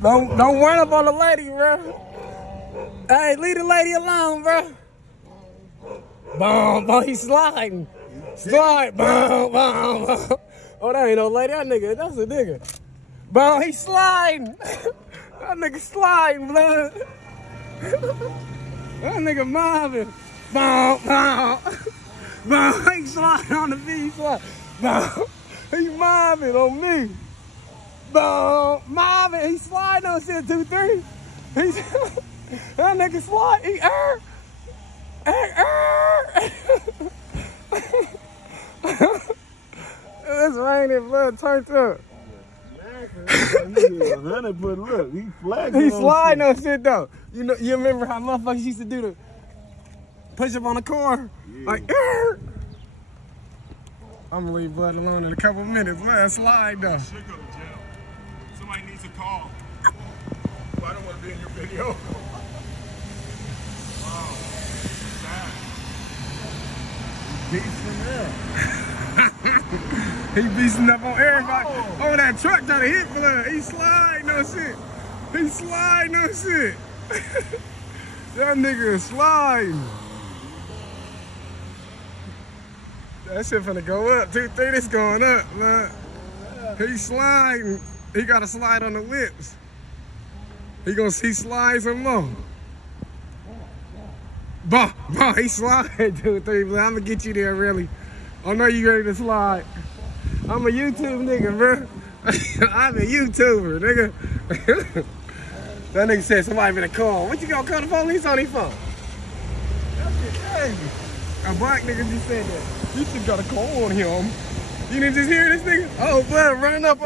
Don't run up on the lady, bro. Hey, leave the lady alone, bro. Boom, he's sliding. Slide, boom. Oh, that ain't no lady. That nigga, that's a nigga. Boom, he's sliding. That nigga sliding, blood. That nigga mobbing. Boom, he sliding on the V. Boom, he mobbing on me. Boom, mobbing. He sliding on shit 2-3. He's that nigga slide. He It's raining, blood turned up. But look, he flagging. He sliding on shit though. You remember how motherfuckers used to do the push up on the car? Yeah. Like, I'm gonna leave blood alone in a couple minutes. Blood slide though. Should go to jail. Somebody needs a call. I don't want to be in your video. Wow. Sad. He beasting up on everybody. Oh, that truck trying to hit blood. He sliding on shit. He sliding on shit. That nigga is sliding. That shit finna go up. 2-3, this going up, blood. He sliding. He got to slide on the lips. He slide some more. Bah, he slide 2-3, blood. I'm gonna get you there, really. I know you ready to slide. I'm a YouTube nigga, bro. I'm a YouTuber, nigga. That nigga said somebody finna call. What you gonna call the police on his phone? That shit crazy. A black nigga just said that. You just got a call on him. You didn't just hear this nigga? Oh, blood, running up on